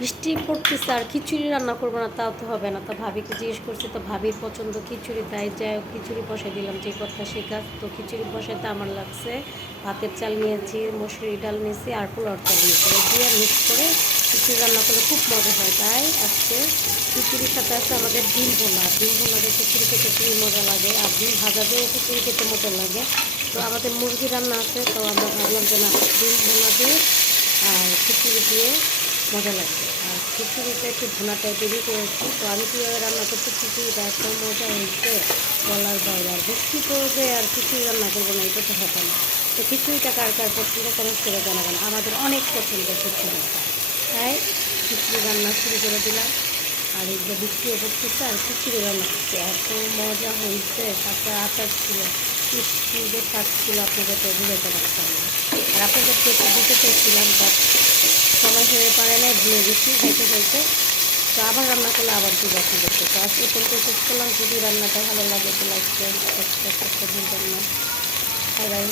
বৃষ্টি পড়তেছে আর খিচুড়ি রান্না করবো না তাও তো হবে না। তো ভাবিকে জিজ্ঞেস করছি, তো ভাবির পছন্দ খিচুড়ি, তাই যাই হোক খিচুড়ি বসাই দিলাম, যে কথা সে কাজ। তো খিচুড়ি বসাইতে আমার লাগছে ভাতের চাল নিয়েছি, মসুরি ডাল নিয়েছি আর পোলাওর চাল নিয়েছি, এই দিয়ে মিক্স করে খিচুড়ি রান্না করলে খুব মজা হয়। তাই আজকে খিচুড়ির সাথে আছে আমাদের ডিম ভোনা। ডিম ভোনা দিয়ে খিচুড়ি খেতে খুবই মজা লাগে, আর ডিম ভাজা দিয়েও খিচুড়ি খেতে মজা লাগে। তো আমাদের মুরগি রান্না আছে, তো আমরা ভাবলাম যে না, ডিম ভোনা দিয়ে আর খিচুড়ি দিয়ে মজা লাগবে। আর খিচুড়িটা একটু ভুনা টাইপেরই করেছি। তো আমি কীভাবে রান্না করছি, খিচুড়িটা এত মজা হয়েছে বলার বাইরে। আর বৃষ্টি পড়বে আর খিচুড়ি রান্না করবো না, এটা তো হবে না। তো খিচুড়িটা কার কার পছন্দ কমেন্ট করে জানাবেন, আমাদের অনেক পছন্দ খিচুড়িটা। তাই খিচুড়ি রান্না শুরু করে দিলাম। আর এই যে বৃষ্টিও পড়তেছে আর খিচুড়ি রান্না করছে, এত মজা হয়েছে। সাথে আচার ছিল, কী যে স্বাদ ছিল আপনাদের তো বুঝাতে পারতাম না। আর আপনাদেরকে একটু দিতে চাইছিলাম, বাট সময় হয়ে পারে না, ভুলে গেছি খাইতে খাইতে। তো আবার রান্না করলে আবার কি যখন করতে। তো আজকে পর্যন্ত শেষ করলাম। যদি রান্নাটা ভালো লাগে তো লাইক করতে ভুলবেন না। Bye bye.